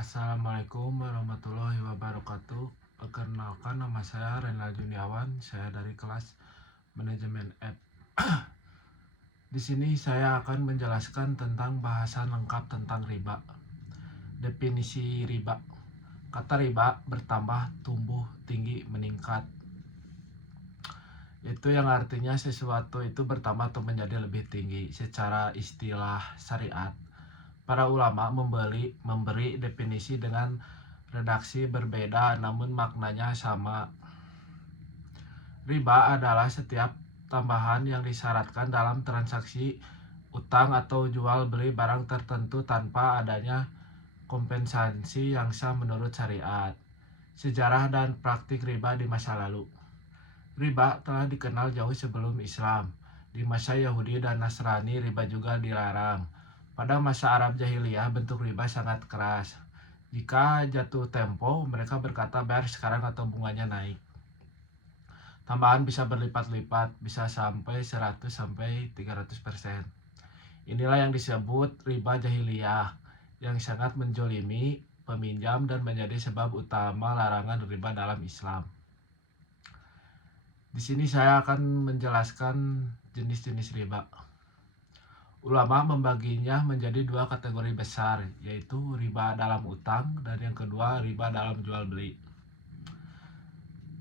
Assalamualaikum warahmatullahi wabarakatuh. Perkenalkan, nama saya Renal Juniawan. Saya dari kelas Manajemen App. Di sini saya akan menjelaskan tentang bahasan lengkap tentang riba. Definisi riba. Kata riba bertambah, tumbuh, tinggi, meningkat. Itu yang artinya sesuatu itu bertambah atau menjadi lebih tinggi. Secara istilah syariat, para ulama memberi definisi dengan redaksi berbeda namun maknanya sama. Riba adalah setiap tambahan yang disyaratkan dalam transaksi utang atau jual beli barang tertentu tanpa adanya kompensasi yang sah menurut syariat. Sejarah dan praktik riba di masa lalu. Riba telah dikenal jauh sebelum Islam. Di masa Yahudi dan Nasrani, riba juga dilarang. Pada masa Arab Jahiliyah, bentuk riba sangat keras. Jika jatuh tempo, mereka berkata bayar sekarang atau bunganya naik. Tambahan bisa berlipat-lipat, bisa sampai 100 sampai 300%. Inilah yang disebut riba jahiliyah, yang sangat menjolimi peminjam dan menjadi sebab utama larangan riba dalam Islam. Di sini saya akan menjelaskan jenis-jenis riba. Ulama membaginya menjadi dua kategori besar, yaitu riba dalam utang dan yang kedua riba dalam jual beli.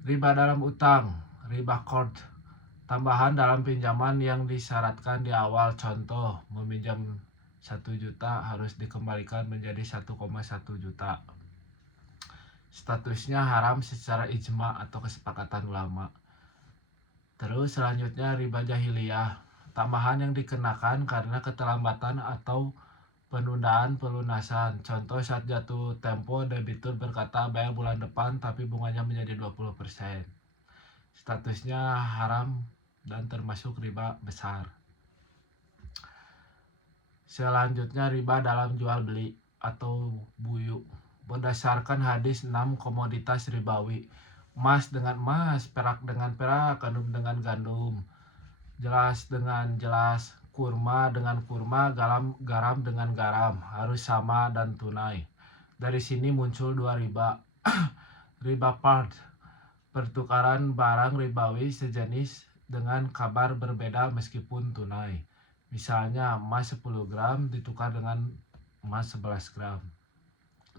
Riba dalam utang, riba qard, tambahan dalam pinjaman yang disyaratkan di awal. Contoh, meminjam 1 juta harus dikembalikan menjadi 1,1 juta. Statusnya haram secara ijma atau kesepakatan ulama. Terus selanjutnya riba jahiliyah, tambahan yang dikenakan karena keterlambatan atau penundaan pelunasan. Contoh, saat jatuh tempo debitur berkata bayar bulan depan tapi bunganya menjadi 20%. Statusnya haram dan termasuk riba besar. Selanjutnya riba dalam jual beli atau buyu. Berdasarkan hadis 6 komoditas ribawi. Emas dengan emas, perak dengan perak, gandum dengan gandum, jelas dengan jelas, kurma dengan kurma, garam dengan garam, harus sama dan tunai. Dari sini muncul dua riba. Riba part, pertukaran barang ribawi sejenis dengan kabar berbeda meskipun tunai. Misalnya emas 10 gram ditukar dengan emas 11 gram.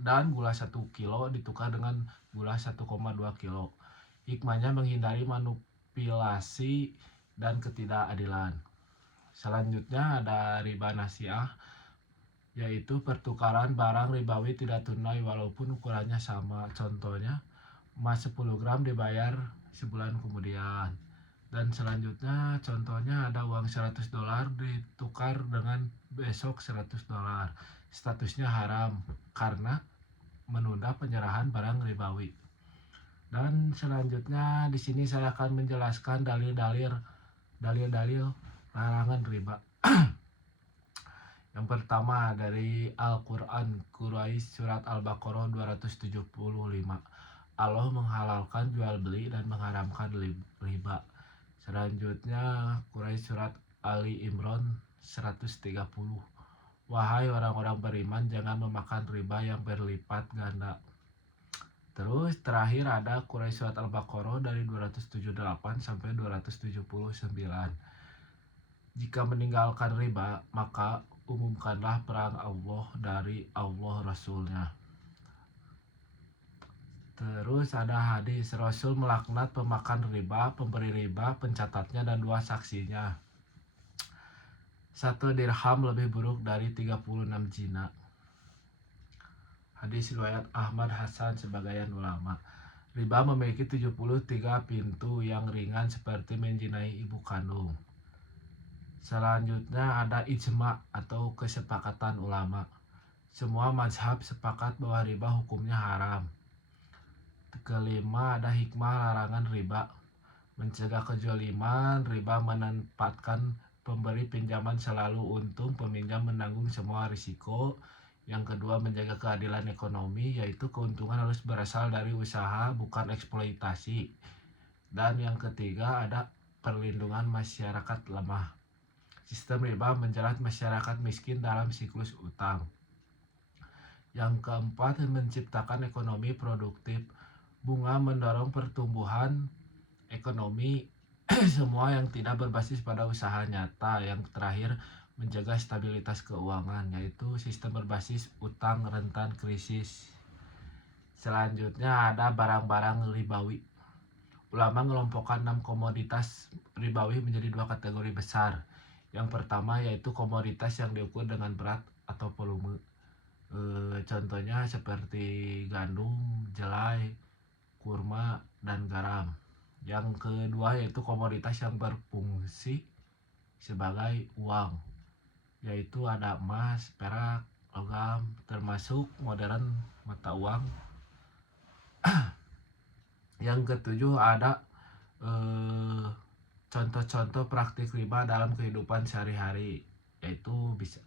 Dan gula 1 kilo ditukar dengan gula 1,2 kilo. Hikmahnya menghindari manipulasi dan ketidakadilan. Selanjutnya ada riba nasiah, yaitu pertukaran barang ribawi tidak tunai walaupun ukurannya sama. Contohnya, emas 10 gram dibayar sebulan kemudian. Dan selanjutnya contohnya ada uang $100 ditukar dengan besok $100. Statusnya haram karena menunda penyerahan barang ribawi. Dan selanjutnya di sini saya akan menjelaskan dalil-dalil larangan riba. Yang pertama dari Al-Quran, Quraisy surat Al-Baqarah 275. Allah menghalalkan jual beli dan mengharamkan riba. Selanjutnya Quraisy surat Ali Imran 130. Wahai orang-orang beriman, jangan memakan riba yang berlipat ganda. Terus terakhir ada Quraisy surat Al-Baqarah dari 278 sampai 279. Jika meninggalkan riba, maka umumkanlah perang Allah dari Allah Rasulnya. Terus ada hadis Rasul melaknat pemakan riba, pemberi riba, pencatatnya dan dua saksinya. 1 dirham lebih buruk dari 36 jina. Hadis riwayat Ahmad Hasan sebagian ulama. Riba memiliki 73 pintu yang ringan seperti menzinai ibu kandung. Selanjutnya ada ijma atau kesepakatan ulama. Semua mazhab sepakat bahwa riba hukumnya haram. Kelima ada hikmah larangan riba. Mencegah kezaliman, riba menempatkan pemberi pinjaman selalu untung, peminjam menanggung semua risiko. Yang kedua menjaga keadilan ekonomi, yaitu keuntungan harus berasal dari usaha bukan eksploitasi. Dan yang ketiga ada perlindungan masyarakat lemah. Sistem riba menjerat masyarakat miskin dalam siklus utang. Yang keempat, menciptakan ekonomi produktif. Bunga mendorong pertumbuhan ekonomi semua yang tidak berbasis pada usaha nyata. Yang terakhir, menjaga stabilitas keuangan, yaitu sistem berbasis utang rentan krisis. Selanjutnya ada barang-barang ribawi. Ulama mengelompokkan 6 komoditas ribawi menjadi 2 kategori besar. Yang pertama yaitu komoditas yang diukur dengan berat atau volume. Contohnya seperti gandum, jelai, kurma, dan garam. Yang kedua yaitu komoditas yang berfungsi sebagai uang, yaitu ada emas, perak, logam, termasuk modern mata uang. Yang ketujuh ada contoh-contoh praktik riba dalam kehidupan sehari-hari, yaitu bisa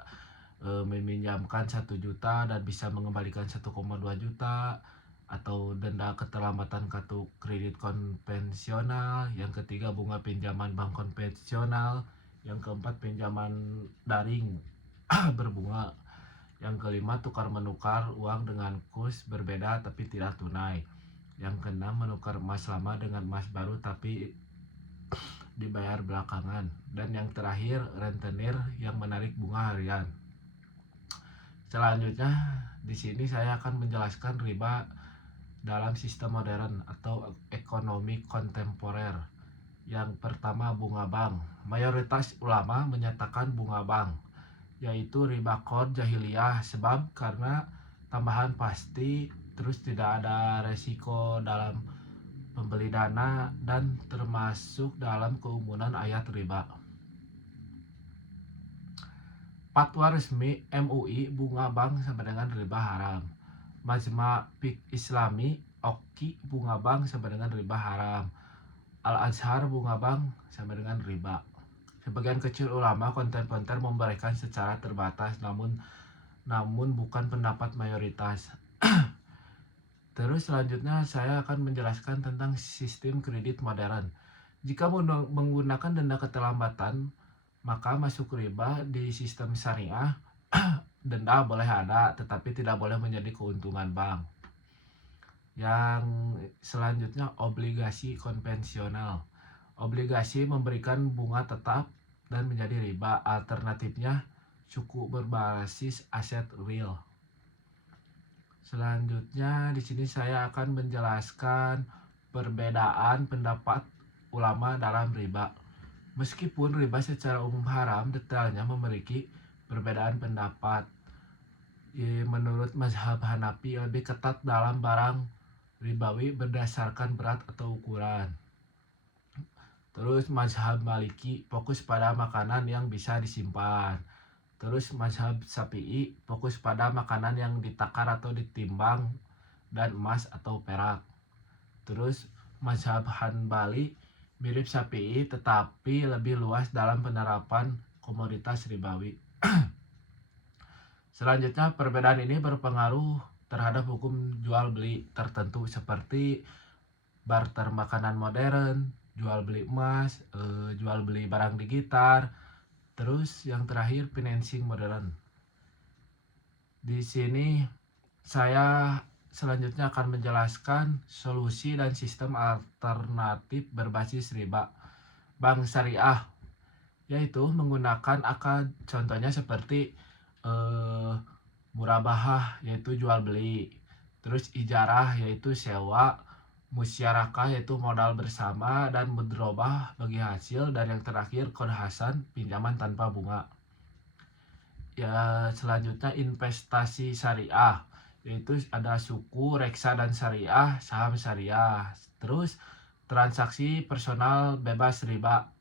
meminjamkan 1 juta dan bisa mengembalikan 1,2 juta, atau denda keterlambatan kartu kredit konvensional. Yang ketiga bunga pinjaman bank konvensional. Yang keempat pinjaman daring berbunga. Yang kelima tukar menukar uang dengan kurs berbeda tapi tidak tunai. Yang keenam menukar emas lama dengan emas baru tapi dibayar belakangan. Dan yang terakhir rentenir yang menarik bunga harian. Selanjutnya di sini saya akan menjelaskan riba dalam sistem modern atau ekonomi kontemporer. Yang pertama bunga bank. Mayoritas ulama menyatakan bunga bank yaitu riba qard jahiliyah, sebab karena tambahan pasti, terus tidak ada resiko dalam pembeli dana, dan termasuk dalam keumuman ayat riba. Fatwa resmi MUI, bunga bank sama dengan riba haram. Majma' Fiqh Islami Oki, bunga bank sama dengan riba haram. Al-Azhar, bunga bank sama dengan riba. Sebagian kecil ulama kontemporer memberikan secara terbatas, namun bukan pendapat mayoritas. Terus selanjutnya saya akan menjelaskan tentang sistem kredit modern. Jika menggunakan denda keterlambatan, maka masuk riba. Di sistem syariah, denda boleh ada, tetapi tidak boleh menjadi keuntungan bank. Yang selanjutnya obligasi konvensional. Obligasi memberikan bunga tetap dan menjadi riba. Alternatifnya suku berbasis aset real. Selanjutnya di sini saya akan menjelaskan perbedaan pendapat ulama dalam riba. Meskipun riba secara umum haram, detailnya memiliki perbedaan pendapat. Menurut mazhab Hanafi lebih ketat dalam barang ribawi berdasarkan berat atau ukuran. Terus mazhab Maliki fokus pada makanan yang bisa disimpan. Terus mazhab Syafi'i fokus pada makanan yang ditakar atau ditimbang dan emas atau perak. Terus mazhab Hanbali mirip Syafi'i tetapi lebih luas dalam penerapan komoditas ribawi. Selanjutnya perbedaan ini berpengaruh terhadap hukum jual beli tertentu seperti barter makanan modern, jual beli emas, jual beli barang digital. Terus yang terakhir financing modern. Di sini saya selanjutnya akan menjelaskan solusi dan sistem alternatif berbasis riba bank syariah, yaitu menggunakan akad, contohnya seperti murabahah yaitu jual beli, terus ijarah yaitu sewa, musyarakah yaitu modal bersama, dan mudrobah bagi hasil, dan yang terakhir qard hasan pinjaman tanpa bunga. Ya, selanjutnya investasi syariah, yaitu ada suku, reksa, dan syariah, saham syariah. Terus transaksi personal bebas riba,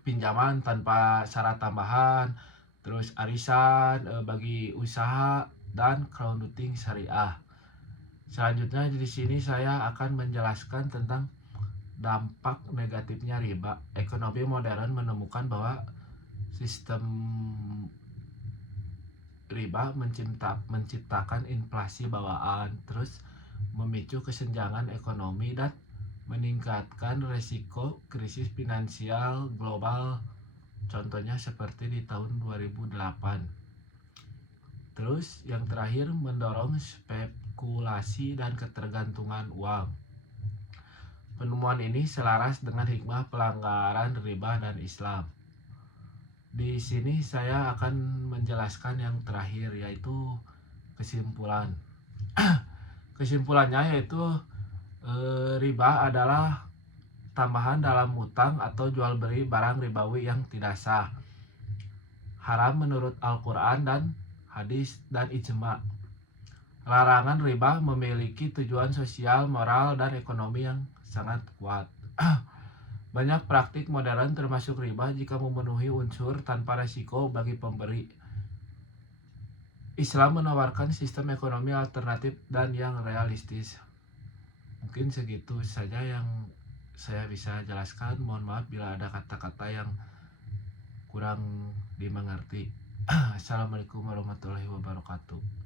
pinjaman tanpa syarat tambahan, terus arisan bagi usaha, dan crowdfunding syariah. Selanjutnya di sini saya akan menjelaskan tentang dampak negatifnya riba. Ekonomi modern menemukan bahwa sistem riba menciptakan inflasi bawaan, terus memicu kesenjangan ekonomi dan meningkatkan resiko krisis finansial global, contohnya seperti di tahun 2008. Terus yang terakhir mendorong spekulasi dan ketergantungan uang. Penemuan ini selaras dengan hikmah pelanggaran riba dan Islam. Di sini saya akan menjelaskan yang terakhir, yaitu kesimpulan. Kesimpulannya yaitu riba adalah tambahan dalam utang atau jual beli barang ribawi yang tidak sah. Haram menurut Al-Quran dan hadis dan ijma. Larangan riba memiliki tujuan sosial, moral, dan ekonomi yang sangat kuat. Banyak praktik modern termasuk riba jika memenuhi unsur tanpa resiko bagi pemberi. Islam menawarkan sistem ekonomi alternatif dan yang realistis. Mungkin segitu saja yang saya bisa jelaskan. Mohon maaf bila ada kata-kata yang kurang dimengerti. Assalamualaikum warahmatullahi wabarakatuh.